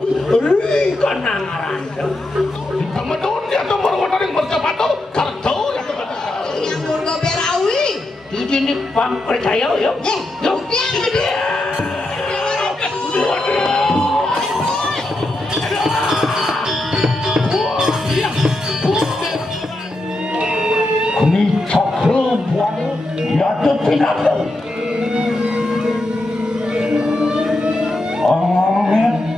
Kanang arandaw. Tamadon dia to marwatan yang bersapato, karto ya to. Yang murga berawi. Hindi ni pang percaya yo. Yo. Kuni cakra buat ya to pinaka. Amin.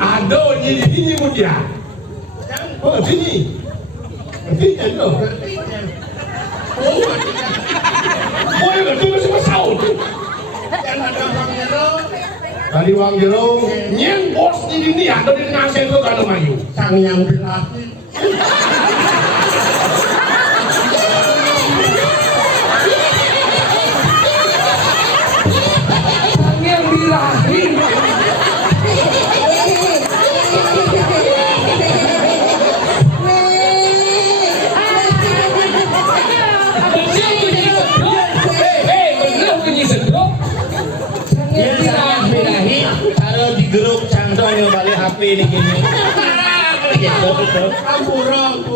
Aduh, ini mudia. Oh, sini. Sini tu. Oh, itu masih masau tu. Dari wang jero, nyeng bos ini ada di ngasih tu kan mayu. Sang yang birahi. Sang yang birahi. Grup cangdong yang balik HP ini gini. Betul. Kurang.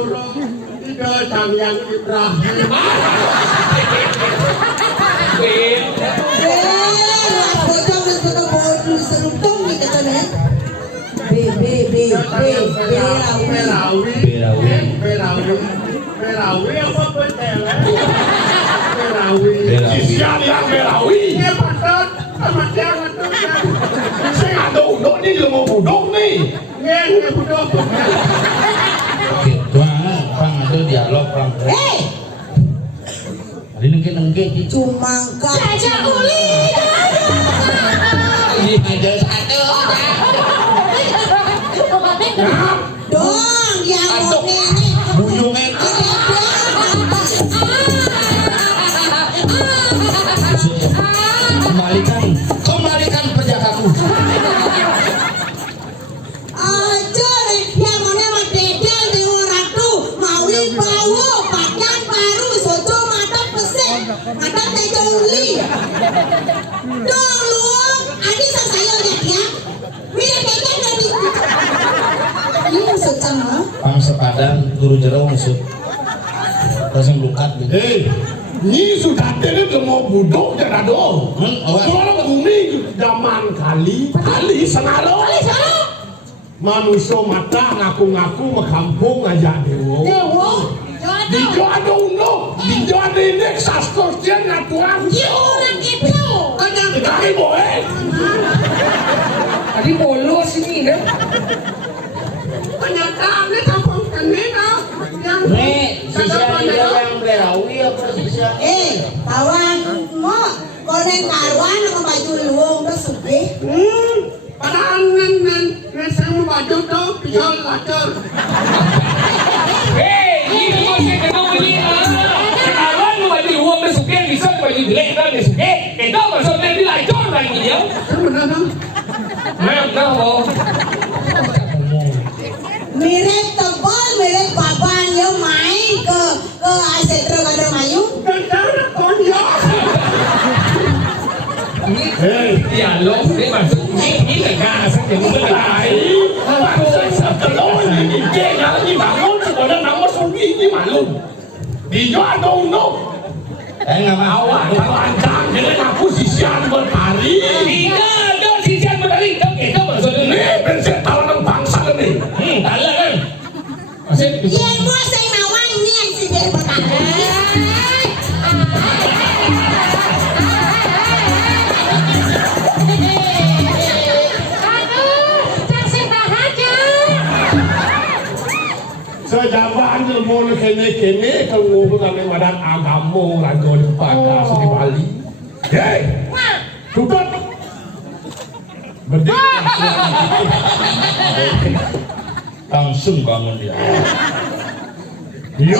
Tiga sang yang Ibrahim. Berawi apa betul? Siapa yang berawi? Ini patut sama jangan tu. Saya ada udok ni dia mau budok ni. Ini budak. Tuan, pang ada dialog pang. Hari nengke Cuma Jajak uli. ini ada satu. dong yang mau ini. Buyung itu. Kembalikan penjagaku. Aja yang mana mah dedel dewa ratu mawi bawa pakaian baru sojo mata pesek mata tejo uli dong luang adi saya lihat ya mira dedel tadi ini maksud sama Pang sepadan guru jero maksud. Terus yang lukat gitu. Ni sudah ada dia mau budok je dah doh. Kalau bumi zaman kali sengaruh. Manusia mata ngaku-ngaku mekampung aja dewo. Dijo ada uno, dijo ada indeks sastra dia ngatuan. Orang itu. Kaki boy. Tadi bolos ini kan? Kenyataannya kampung kami nak. Sisa dia yang berawi apa sisa? kawan mau koneng karuan sama baju luang besuki Padahal nan saya baju tu pisau lacur. Ini masih kena beli kawan mau baju uang besuke bisa baju jelek kan besuke. Kita maksudnya di lacur lagi dia. Nah, mau. mirip tebal mirip papan yo main ke asetro kada mayu Dan cara konyol. Dialog dia masuk ini negara saja mulai. Bangsa setelur ni dia lagi bangun sudah nama sugi ni malu. Dijo ada uno. Nggak mau. Awak kalau ancang dengan aku sisian berhari. Tidak ada sisian medali kita maksudnya. Ni prinsip tawanan bangsa ni. Tak ada kan? Masih iya gua saya nawan ini yang si biar pertama Sejaman ilmu kene kalau ngomong dengan madan agama lagu di Pakas di Bali. Hei, cukup. Berdiri. Langsung bangun dia. Ya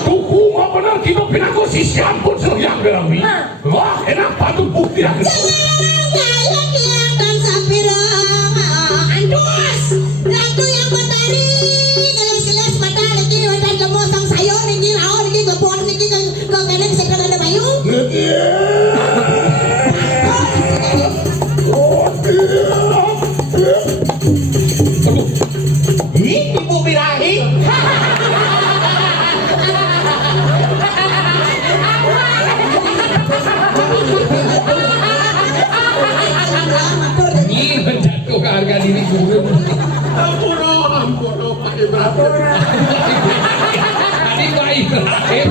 tuku mau bener kita pinaku si siapun yang berawi. Wah enak patut bukti aku. Jangan yang dan sapirang andos. Ratu yang betari gelas-gelas mata lagi wadah gemosang sayur lagi lawan lagi kebon lagi kegeneng segala ada bayu. Ini ibu birahi. Ini menjatuh ke harga diri guru. Ampun Pak Ibrahim. Tadi Pak Ibrahim.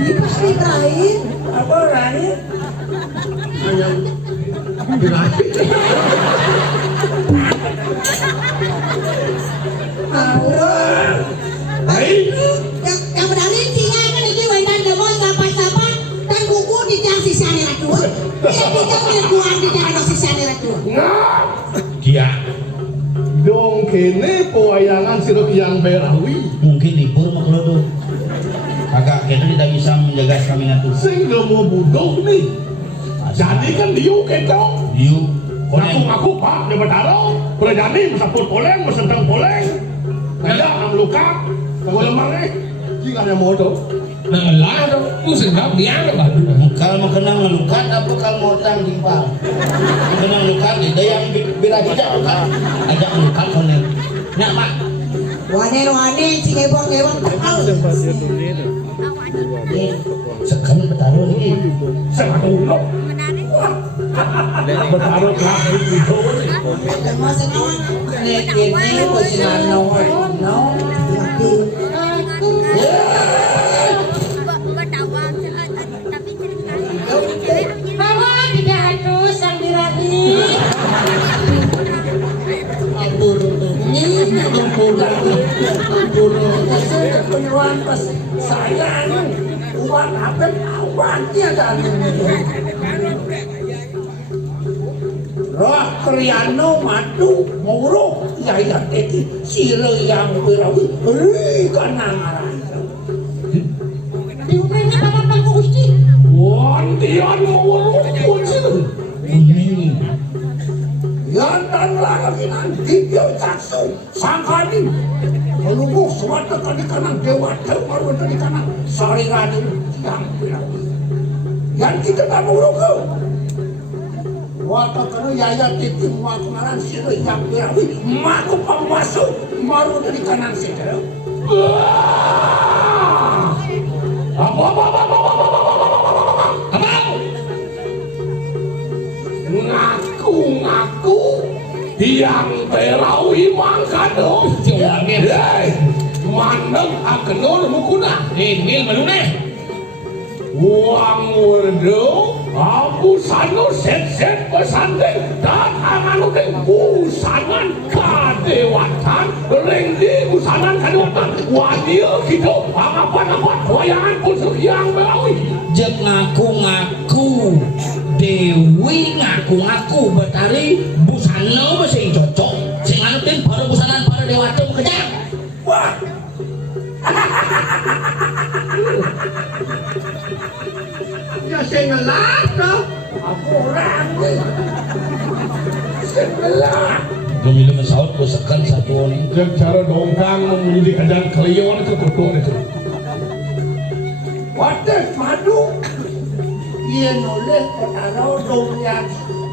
Ini pasti Ibrahim. Apa Rani? Ayam birahi. Baik. Yang betari tinggal kan lagi wadah gemos sapa-sapa dan kuku di jang sisanya ratu. Dia di jang lingkungan di jang sisanya ratu. Nah, Dia dong kene pewayangan siruk yang berawi. mungkin libur mah kalau tuh. Agak kita tidak bisa menjaga stamina tuh. Sing gak mau budok nih. Jadi kan diu ketok. Diu. Ngaku Pak, dia bertaruh. Berjani mesaput poleng, mesentang poleng. Ada am luka. Kalau lemang jika ada modal. Nah lah dong, tu sedap dia apa? Kalau mau kenang ngelukat apa kalau mau tang timpal. Kenang lukat itu yang birahi kan. Ada ngelukat konek. Nak mak. Wanen si gebong tahu. Sekali bertaruh ini. Saya dulu. Bertaruh kelas itu. Gemos naon? Ini posilan no. Bahwa tidak harus sang birahi. Penyuan pas sayang uang apa awalnya dan roh kriano madu muru ya teki sire yang berawi kanang aran Diumumnya apa Gusti? Wantian mau kucing. Ini. yang dan lagi nanti dia caksu sangkani melungguh suatu kali kanang dewa baru dari kanang sari raden yang berawi yang kita tak muru kau waktu kena yaya titim waktu ngaran sire yang berawi maku pembasu baru dari kanang sire Apa? Ngaku yang berawi mangkado. Mandeng akenol mukuna. Mil maluna. Uang werdo aku sanu set pesantren dan anganu teh busanan kadewatan rengdi busanan kadewatan wadio gitu apa wayangan pun yang berawi Jek ngaku-ngaku Dewi ngaku-ngaku Betari busana apa sing cocok sing anutin para busanan para dewata kejar. wah ya saya ngelak dong aku orang saya ngelak Gemilu mesaut ko sekal satu ni. dan cara dongkang menjadi kadang kelion itu kedua itu wadah madu iya noleh petaro dong yang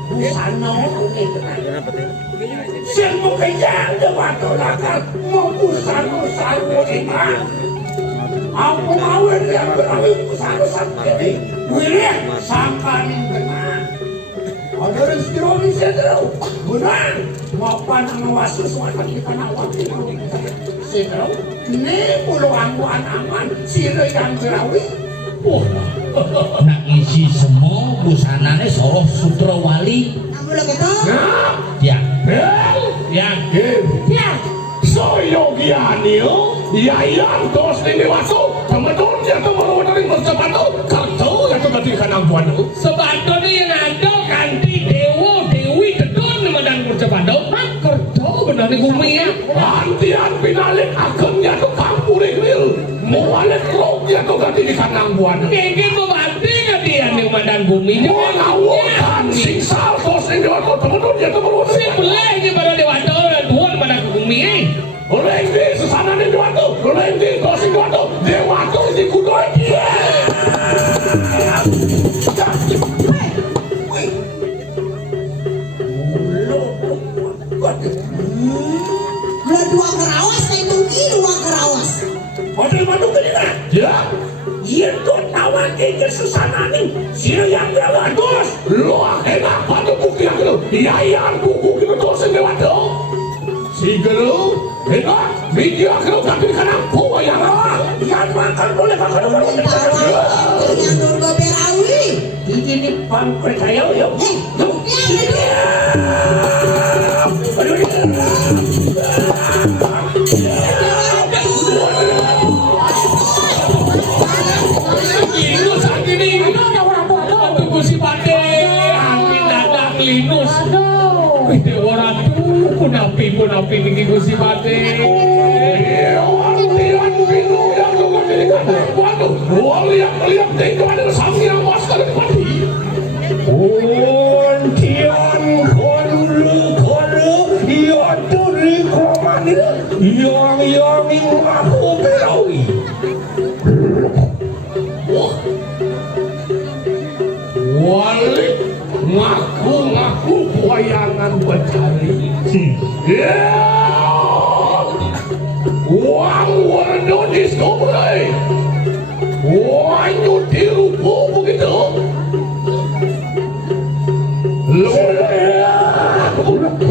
busana ini saya mau kejar dia waktu lakar mau busana sarwo iman aku mau dia berawi busana sendiri wilih sangkanin kena ada rezeki roni sedero benar mau panang ngawasu semua kali kana wakil sedero ini pulau angguan aman sire yang berawi Nak isi semua busanane soroh Sutrawali. Kamu lo gitu? Ya. Ya. Soyogianio yang tos ini masuk teman-teman yang teman dari bersebantu kartu yang terganti kanang buanu Sebantu ni yang ada kanti dewi kedon madang bersebantu. Kerto benar ni bumi ya. antian pinalik akhirnya tu kampur jatuh ganti di kanang buana. Mungkin membati kan dia nih badan bumi. Mengawakan siksa tos yang dewa teman-teman dia teman-teman. Si boleh di pada dewa dan tuan pada bumi. Oleh ini sesana nih dewa tuh. Oleh ini tos yang dewa tuh di kudoi dia. Udah dua kerawas kayak tunggi dua kerawas. Model madu ke dina. Ya. Iya tuh tawa ke susana nih. Sino yang dewa dos. Lo enak pada buku yang lu. Yang buku kita tos yang dewa tuh. Si gelu enak. Media kalau ganti di kanang buah yang apa? Yang makan boleh makan boleh. Tawa yang nurga berawi. Ini bangkret saya ya. Linus lagi nih. Tunggu si Pade. Angin datang Linus. Itu orang tuh kunapi nih si Pade. Lihat itu ada sapi yang masker di padi. Untian koru iya tuh di komani yang aku berawi. Walik ngaku wayangan buat cari. Wang warna discovery. Wah nyuti rupo begitu.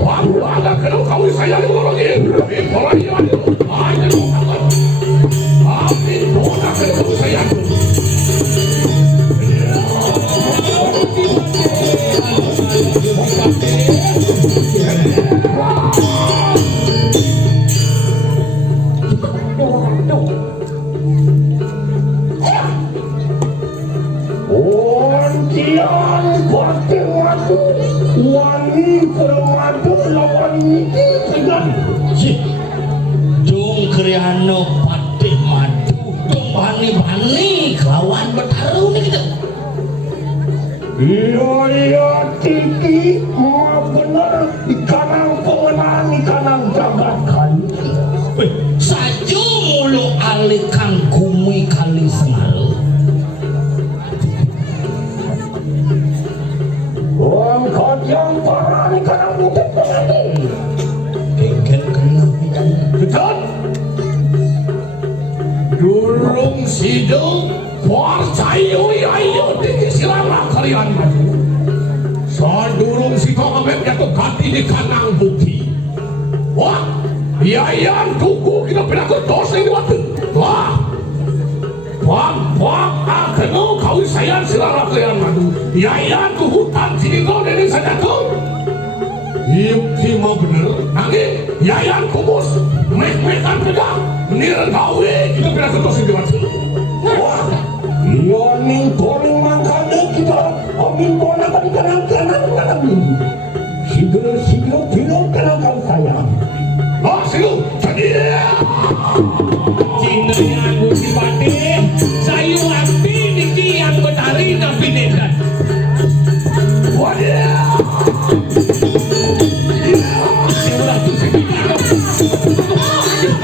Wang agak kenal kau saya itu lagi. Pelayan itu hanya doang. Amin doa kenal saya itu. Untian pati madu wani permadu lawan ini segan. Dung kriano pati madu dung bani kelawan bertarung nih gitu. Iya tiki mau bener ikanang pengenang ikanang jagat kali. Saju mulu alikan kumi kali sengalu. Orang kajang parah ikanang bukit pengen. Kengken kenal pidan. Betul. Durung sidung percaya ayo tinggi silang kalian maju. Sadurung sidung ambil jatuh ganti di kanang bukti. Wah, biayaan tuku kita pindah ke dos ini waktu. Wah, akan kau sayang silang kalian maju. Biayaan ke hutan sini kau dari saja tuh. Ini mau bener, nanti biayaan kubus, mek-mekan pegang, menir gawe kita pindah ke dos ini waktu. Wah, iya nih paling makanya kita amin bona kan kanang ini. Sigel pilot kanang kau sayang. Oh, silu, jadi Cina yang si Pade. Sayu api niki yang betari tapi nedan. wadah.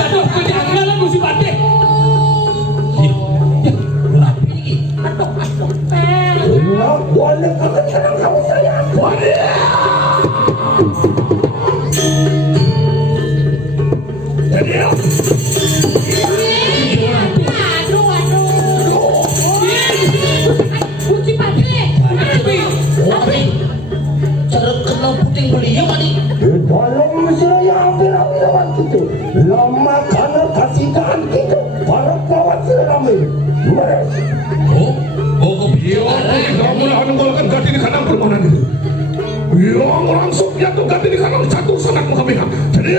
Aduh, kejangan lah si Pade. Wah, boleh kan kanang kau sayang. Jadi, Kunci Pade. Ceruk kenal puting beliau tadi. Dalam saya ambil gitu. Lama karena kasihan gitu. Para pelawat ramai. kamu lah menggolkan ganti di kanan permohonan itu. Yang langsung jatuh ganti di kanan satu sangat menghabiskan. Jadi,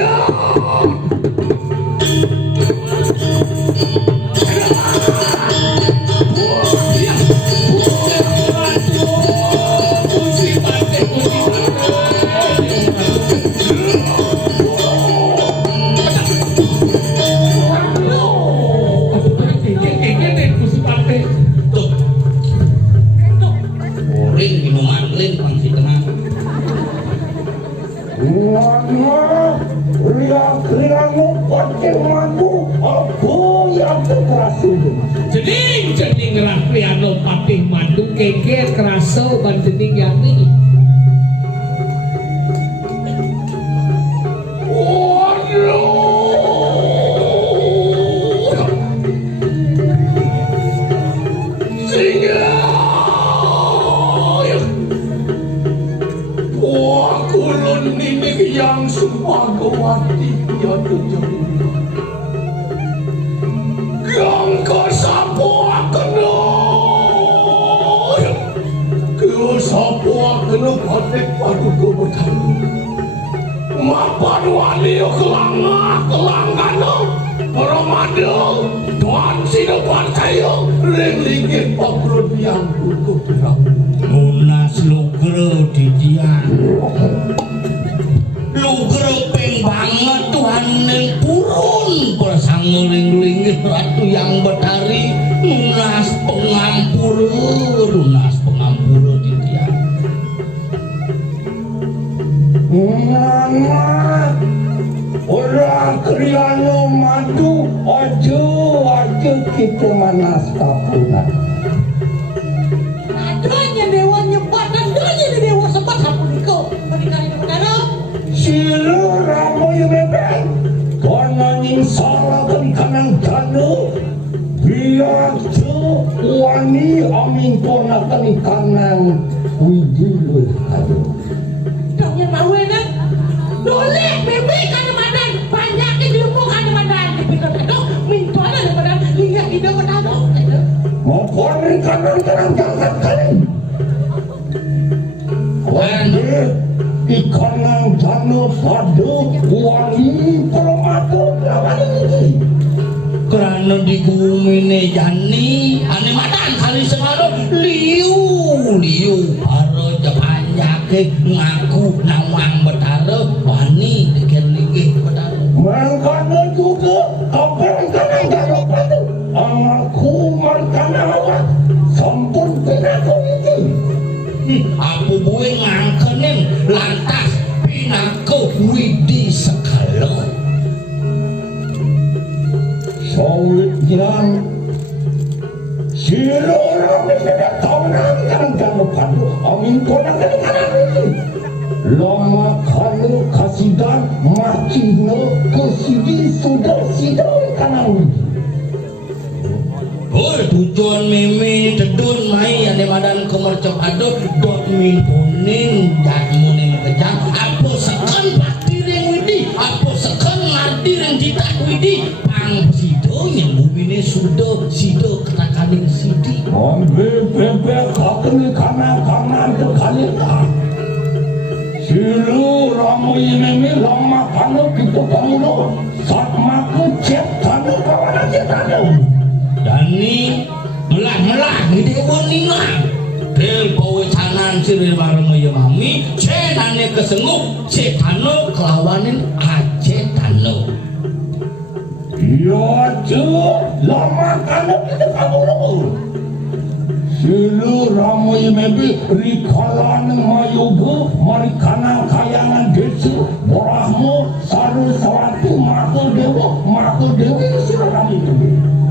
di tengah. Riang-riangmu pati madu aku yang terkasih. Jeding rakyat patih madu keke kerasa bandening yakni. Yang sumagawati yaitu jauh yang kesapu kena patek paduku bertalu mapan wali kelangan Ramada tuan sida percaya ring-ringgit pakrut yang buku terang Munas lugro didian lugro peng banget Tuhan yang purun bersang ngeling-linggit ratu yang betari lunas pengampur didian Mama orang kriano madu aja kita manas kapunan Adanya dewa nyebat, adanya dewa sempat hapuniko. Menikah ini perkara. sila ramoy bebek karena ning salah kanang danu biar tu wani amin ponakan kanang widilul kayu Dong yang mau enak. Dolek bebek kan madan, banyakin ilmu kan madan. Dipikir dong, minta ada madan. Lihat ide madan. mau korin kanang jangan kali wani ikan nang danu padu wani permatu lawan ini kerana di gumine jani ane madan kali semaro liu aro japanjake ngaku nawang betara wani diken-likin betara mangkana juga apa kanang danu padu aku mangkana awak sampun penaku ini aku buwe ngangkenin lantas pinako widi sekalo sawit jiran sila orang ini tahunan kanang padu amin konang kanang ini lama kali kasidan macino kesidi sudah kanang ini Oi tujuan mimi tedun mai ane madan kemercep aduk dot mintunin jatmunin kejang apa sekan paktiring widi apa sekan martiring ditak widi pang sido yang bumine sudo sido ketakaning sidi ambil bebek kakini kanan kekali tak silu ramu ini lama kali kita kamu saat maku cek tanu kawan aja tanu Dani melah dewa nina del bawa canan siril bareng ya mami cenane kesenguk cetano kelawanin acetano iya cu lama kali kita kamu silu ramu ini rikalan mayugu mari kanang kayangan desu borahmu saru sawatu maku dewi silu ramu ini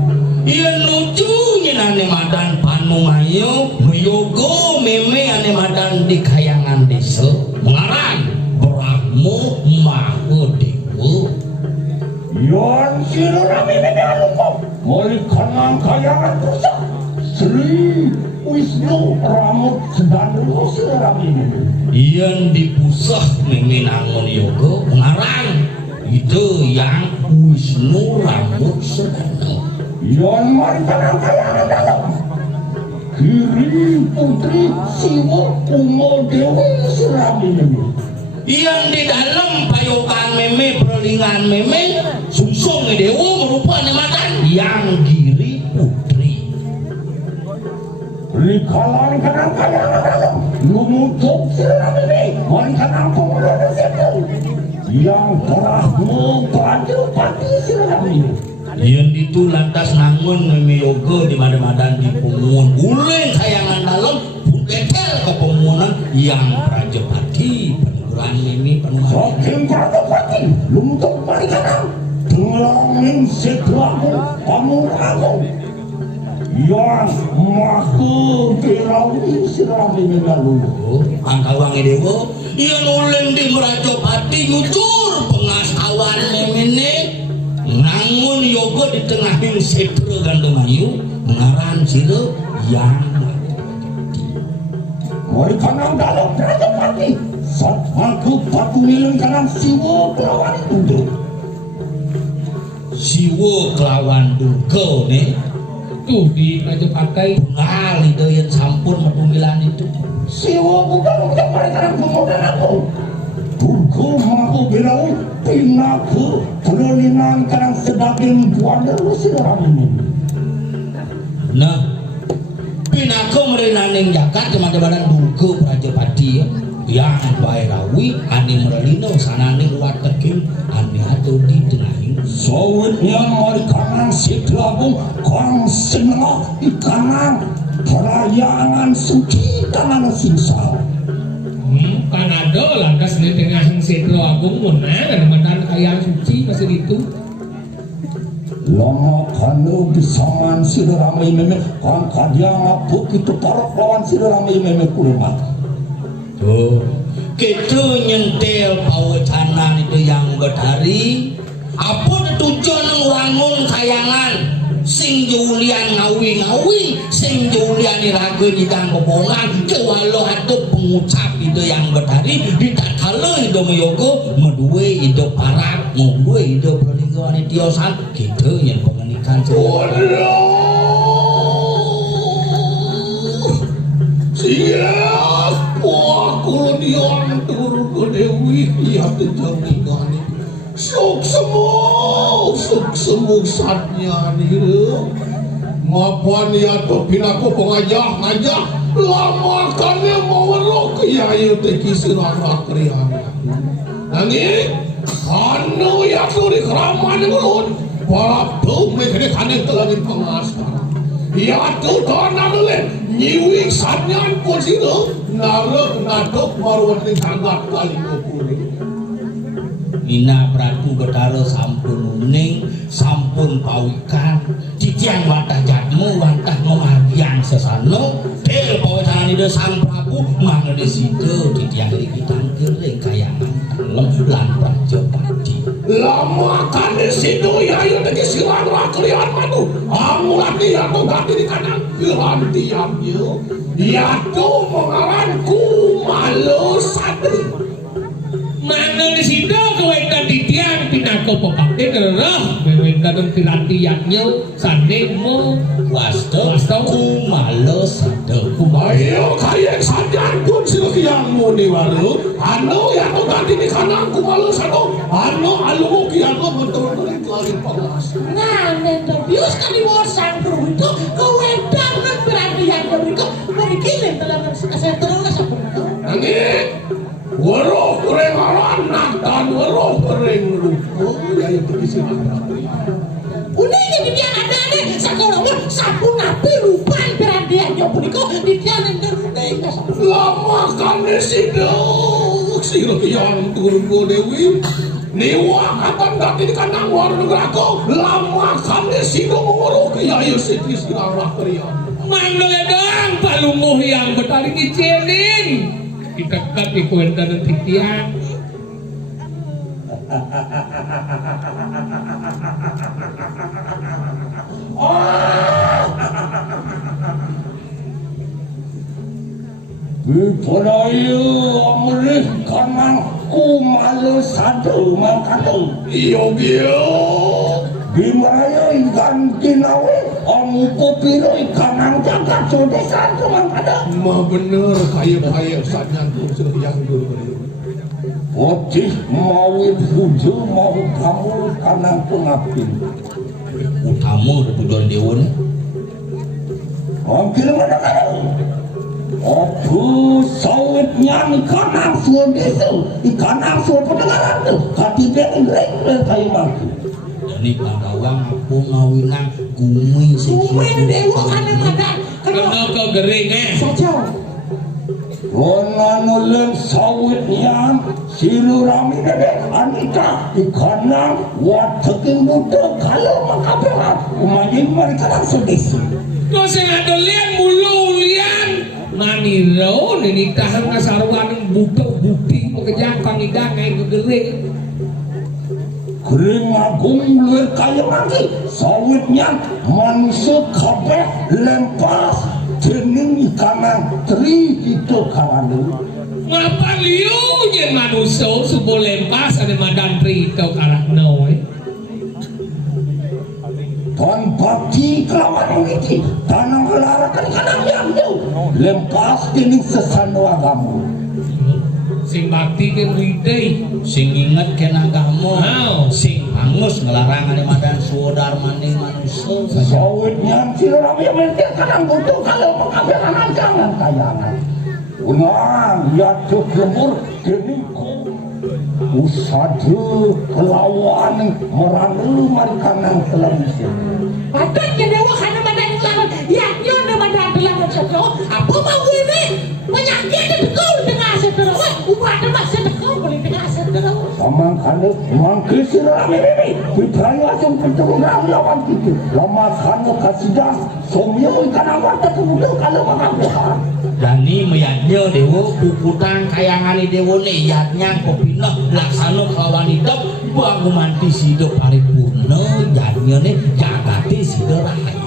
iya lucunya ane madan panu ngayo meyogo meme ane madan di kayangan desa mengarang berahmu mahu dewa yon sirami medalukom mari kanang kayangan rusak Sri Wisnu Ramut Sedanu sirami iyan dipusah meme nangon yogo mengarang itu yang Wisnu Ramut Sedanu yon mari kanang kayangan dalam kiri putri siwa umo dewi sirami yang di dalam payokan meme perlingan meme sungsung dewa merupa nematan yang kiri putri rikalan kanang kayangan dalam lumutuk sirami mari kanang pemulung situ yang terahmu padu pati sirami yang itu lantas nangun meme yoga di madan di pemuan uleng kayangan dalam pun ketel ke pemuanan yang Prajapati penuruan ini penuruan Saking Prajapati lumtuk marikanang dengelangin sedraku pamuraku yang maku dirawi sirami menalu angkawang dewa yang uleng di Prajapati nyucur pengasawan memene nangun yoga di tengahing sedra gandomayu ngaran siro yang marikanang dalam Prajapati saat aku batu nileng kanang siwa kelawan itu siwa kelawan duga nih tuh di Majapahit bungal itu yang sampun matunggilan itu siwa bukan untuk marikanang pemuda aku Duga mampu bilau pinaku perlinan kanang sedaging buana sirami nah pinako merenaning jakat teman-teman duga Prajapati yang bairawi ani merelino sanane wateking ani atuh di tengahing sawitnya marikanang sidragung kang seneng ikanang perayaan suci kanang singsa Kanada lantas di tengah sedro agung menang dan menang kayang suci masih itu lama kanu bisaman siramai meme kang kadia ngapuk itu parok lawan siramai meme kurmat tuh kita nyentil pawecanan itu yang bedari apa tujuan wangun kayangan sing julian ngawi-ngawi sing julian iraga nyidang kebongan kewalo atuh pengucap itu yang bedari ditakala itu meyogo medue itu parak ngombe itu perlinggawan tiosan gitu yang pengenikan siap wah kulo dion turun ke Dewi iya tenjangan sok semua satnya nih mapan ya tuh pinaku ngajak lama kannya mau rok ya ayo teki sirah krian nanti anu ya tuh di keraman mulut balap tuh mereka kannya telangin pengasar ya tuh tanah lele nyiwik satnya pun situ naruh nadok baru wanita tanggap kali ngopuri Nina Pratu Betara sampun uning sampun pawikan ciciang watah jatmu watah memargian sesano del pawecanan ide sang Prabu mana disitu ciciang rikitan kering kayangan talem lan Prajapati lama kan disitu ya ayo teki silang raklian matu amulat dia tuh ganti di kanan kehantian ya tuh mengaranku malu satu mana di situ kewaikan titian pinako popake gerah mewen kadang pirantiannya sandemo wasto kumales ayo kayak sadar pun silkiang muni waru anu ya tuh ganti di kanan kumalu satu anu alu kian lo betul-betul lagi pengas Nah, interviews kan di WhatsApp itu kewaikan kan pirantiannya mereka kirim dalam asetro lah sebenarnya nanti waruh kureng anak dan waruh kureng lupa ya itu kisi udah jadi dia ada sekolah sapu napi rupan pirantiannya mereka di jalan derudeng lama kan disitu silkiang turun ke Dewi niwa kapan ganti di kandang warung negaraku lama kan disitu menguruh ke yayu siti silang rakrian mana ledang palunguh yang betari ngicilin dikekat di kuenta dan titian Bipolayu amrih kanang kumalu sadu makadu iyo Bimaya ikan kinawi amu popiroi kanang jagat sodesan kumangkada mah bener kaya sanyan pun silkiang dulu Otih mawit huju mau kamu kanang pengapin utamu tujuan dewan hampir mana kadu Aku sawitnya ikanang suo desu ikanang suo pendengaran tuh katibet ngrek kayu mampu ini pangkawang aku ngawinang gumi Gumi dewa kan yang ada kena kau gering saja Onanulen sawitnya silurami dede Anika ikanang wataking budak kalau makaberat umajin mereka langsung desi. Kau sengaja lian mulu lian maniro nikahan kasaruan budak bukti pekerjaan pangidang itu gede. Kering agung luar kaya lagi sawitnya manusia kabeh lempas dening ikanang tri itu karanu. Ngapa liu jen manusia subuh lempas ada madan tri itu karanu. Tuan bakti kelawan ini tanang kelarakan kanang yang jauh lempas dening sesano agamu. Sing bakti ke ridei, sing inget kena agama, sing angus ngelarangan di madan sudar maning manusia. Sawitnya silurami mereka kadang butuh kalau mengambil jangan kayangan. Unang yatuh lembur deniku usadu kelawan meranu marikanang televisi. Patut ya dewa karena badan lawan, ya nyon badan lawan sesuatu. Apa mau ini? Penyakit itu kau tengah seterus, ubah tempat seterus boleh tengah seterus. Samang kanu mangkis silurami ini bidraya sing keturunan lawan itu. Lama kanu kasidah somnya ikan awak kemudian kalau mengambil. Dani meyatnya dewa puputan kayangan dewa ne yatnya kopina laksana kawan hidup bangu manti sido paripurna yatnya ne jagati sido rahayu.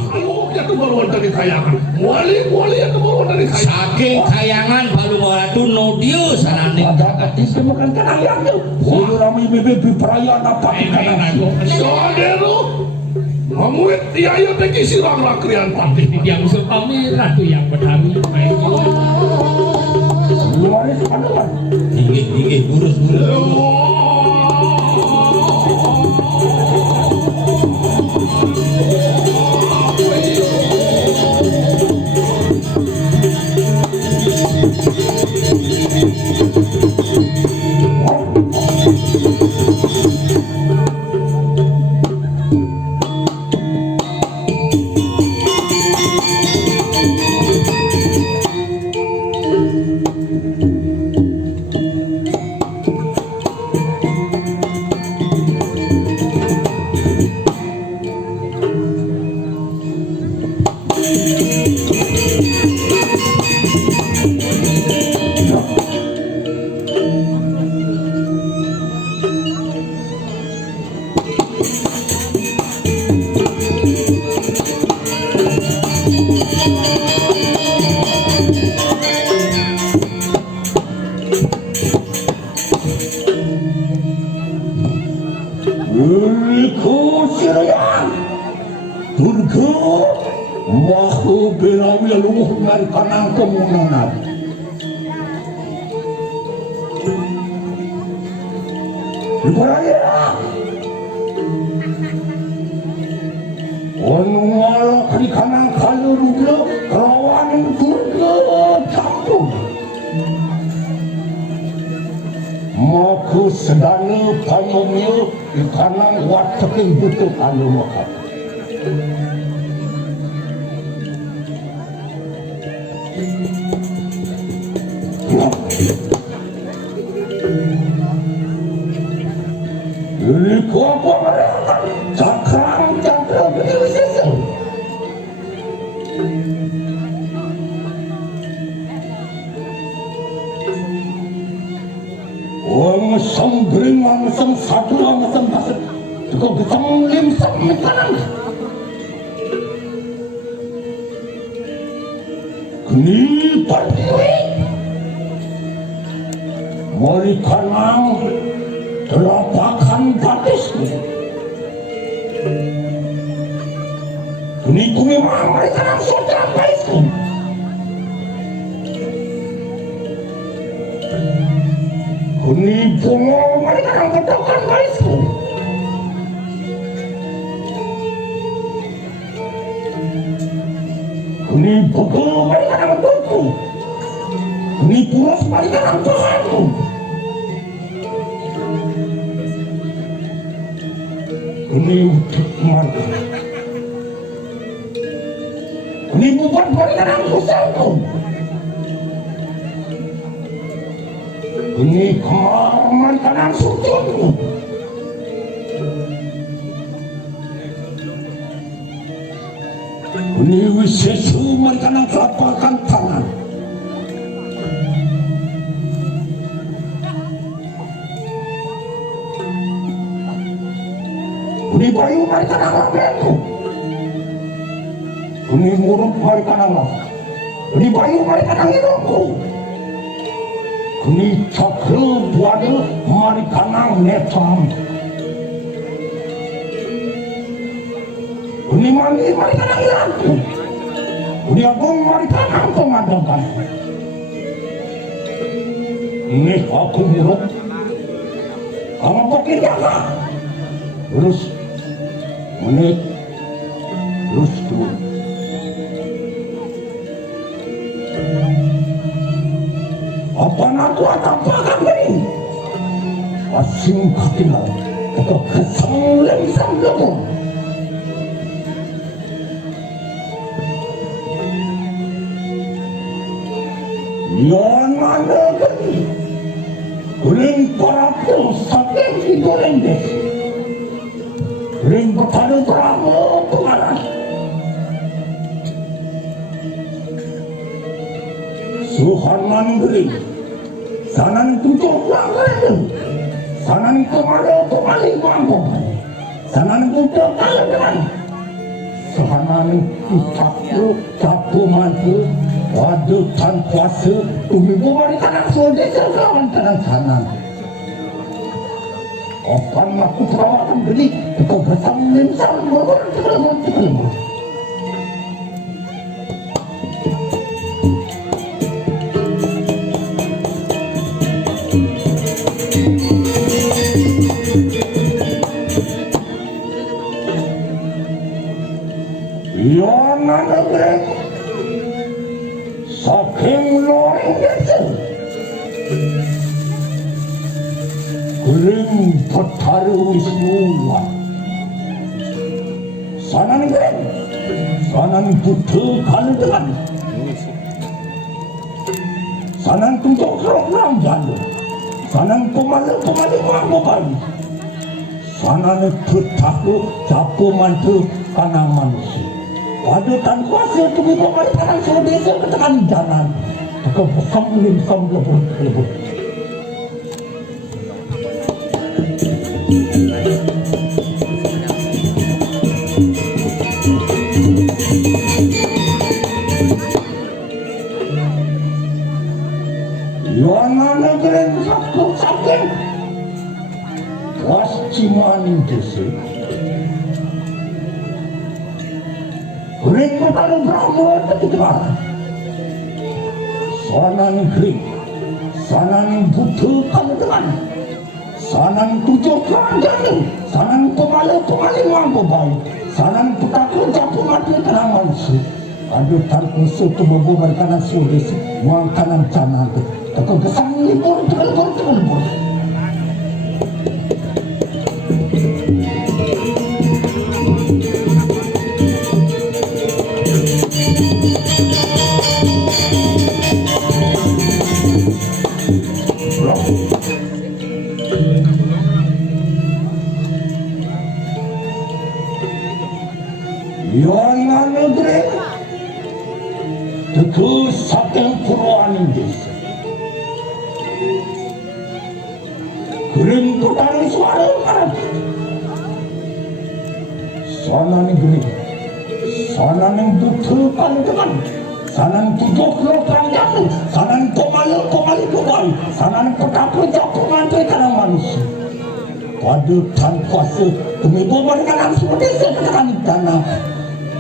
Ya kebaruan dari kayangan. Wali yang kebaruan dari kayangan. Saking kayangan baru mawatu nodio sanane Jagati semakan kanang yang jauh. Silurami bebe bidraya dapat ikan. Saudara, Mamuit tiaya teki sirang lakrian pati. yang usul pameran tuh yang berhami main. Luar itu kan. Tinggi burus. Sirayan Durga Mahu belawi luh dari kanang kemunanan Ibaraya Onwala di kanang kalu rugla Rawan Durga campur Maku sedana pamumnya ikanang wataking butuh kalu maka. Ini apa mereka? Cakram begini saja. Sembring langsung satu langsung pasir juga bisa melimsam makanan kini berdiri mari kanang telapakan batisku kini ku memang mari kanang sudah batisku kuni bungo mereka yang ketahuan barisku kuni buku mereka yang bentukku kuni pulas mereka yang Tuhanku kuni utuk marga kuni bubat mereka yang kusangku Ini kamar kanan sujud. Ini wisesu mereka nang kelapakan tangan. Ini bayu mereka nang labenku. Ini muruk mereka nang labenku. Ini bayu mereka nang hidupku. Ini cakra buada mereka nang netam. Ini mandi mereka nang hidupku. Ini agung mereka nang pemadakan. Ini aku muruk. Kamu pakai jaga. Terus menit terus tuh. Apa aku atapakan ini? Asing kakilah atau kesang lensang kamu. Yang mana kan? Kuring parapu sakit digoreng deh. Ring berpadu terang pengalas. Suhanan gering. Sanan tutup langgan. Sanan kemana kembali mampu. Sanan tutup langgan. Sanan capu capu maju. Waduh tan kuasa. Umi buat tanah sudah terkawan tanah sanan. Opan aku perawatan beli, kau bersama lensang bergurau. Yana negeri, saking loreng desa. Kuring petaru wisnuwa. Sanan gering, sanan butuh kaldegan. Sanan tunjuk program jalu. Sanan pemalu mampu. Sanan petaru capu mantu kanang manusia. Waduh tan kuasa tubuh pemalu kanang sodesa ketekan jalan. Tekap samlim lebur. Yana negeri sakit was cimaning desa. Kuring bertaruh berapa ketika sana negeri, sana butuh kaldegan. Sanan tujuh kerajaan, sanan pemalu mampu baik, sanan putakun capu mati tanah manusia. Aduh tarku suatu bobo berkanan sulis, muang kanan canan, takut kesang libur telur. Yana negeri teguh saking purwaning desa. Kuring putaru suara karat. Sana negeri, sana yang butuh kaldegan. Sanan tujuh kerajaan, sanan pemalu bubai, sanan petapu capu mantu tanah manusia. Waduh tan kuasa demi bubar kanan seperti sekarang tanah.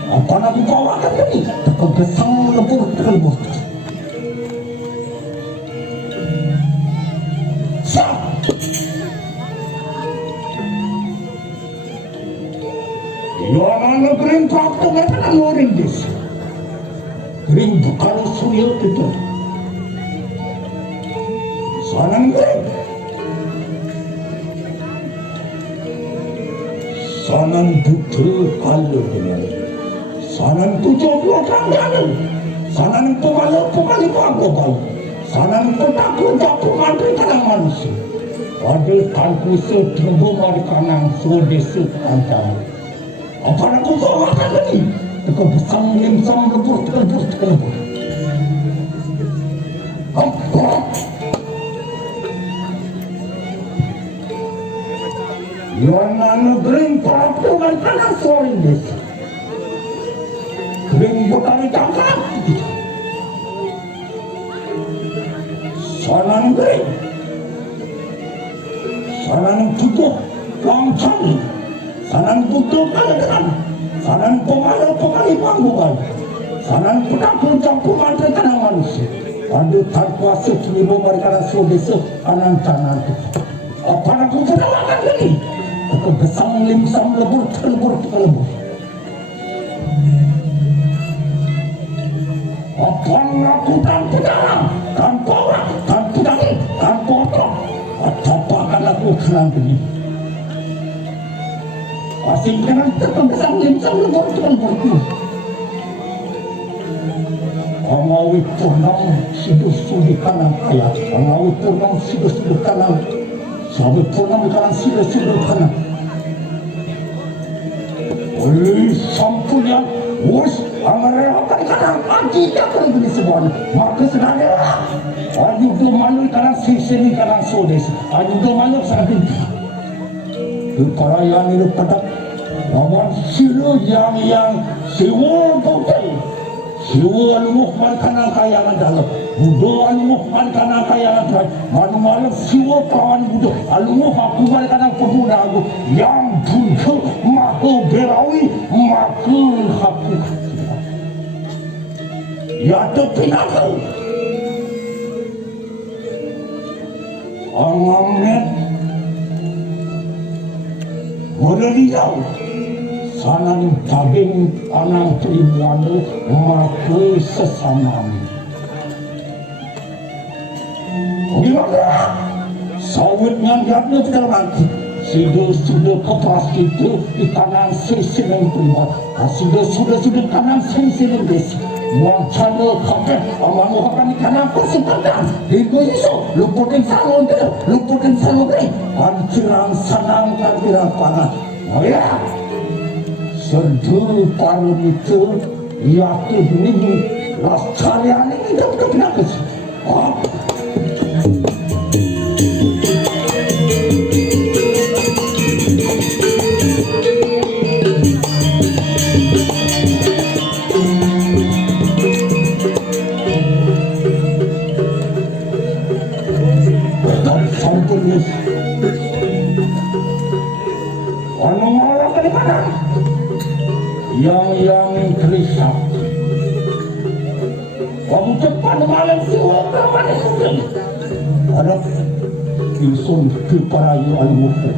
Apa nak dibawakan ini? Tekap gesang lebur. Sap. Yana negeri waktu mereka ngoring desa. Ring bukan surya kita. Sanan gering. Sanan butuh kalau benar. Sanan 70 kerajaan. Sanan pemalu mampu baik. Sanang petakut aku mantri kanang manusia. Ada tanku seterbu mari kanang sodesuk antam. Apa aku kau makan lagi? Teka besang limsam lebur. Apa? Yana negeri perapungan kanang soring desa. Kering bukari cangkap. Sanang negeri. Sanang butuh langcang. Sanang butuh kalekan. Sanang pengalir panggungan. Sanang pedakul campur mantri kanang manusia. Adu tanpa sekelimu mereka sodesa kanan tangan. Apa aku penawakan lagi? Aku besang limsam lebur. Apa aku tanpa dalam, tanpa orang, tanpa daging, tanpa otak. Apa akan aku kenang ini? Asing kanan besang limsam lebur. Angawi purnam sidu-sidu kanang kaya. Angawi purnam sidu-sidu kanang. Sabi purnam kanang sidu-sidu kanang. Oleh sampulnya, wus angarehakan kanang aji takkan beli sebuah. Maka senangnya aju do malu kanang sisini kanang sodes. Aju do malu sahabat. Keparayaan itu pada lawan silu yang siwa bautai. Siwa alumuh man kanang kayangan dalam. Budo alumuh man kanang kayangan dalam. Manu-manu siwa kawan budo. Alumuh aku man kanang pemuda aku. Yang buntu maku berawi maku haku. Ya tu pinaku. Angamet. Mereliau. Sanang daging anang tribuana maku sesamami. Gimana? Sawit nganggapnya terbantu. Sudah kepras itu di kanan sisi yang prima. Sudah kanan sisi yang desi. Wancana kakek amamu akan di kanan persempatan. Itu iso. Luputin salon ke. Kantirang sanang kantirang pangan. Oh ya. Sedul paru itu yakin ini rasanya ini dapat nakes. Sampurnis. Anu malah ke mana? Yang gelisah. Kamu cepat malam siwa berapa sudah? Ada kilson keparayu al-mufu.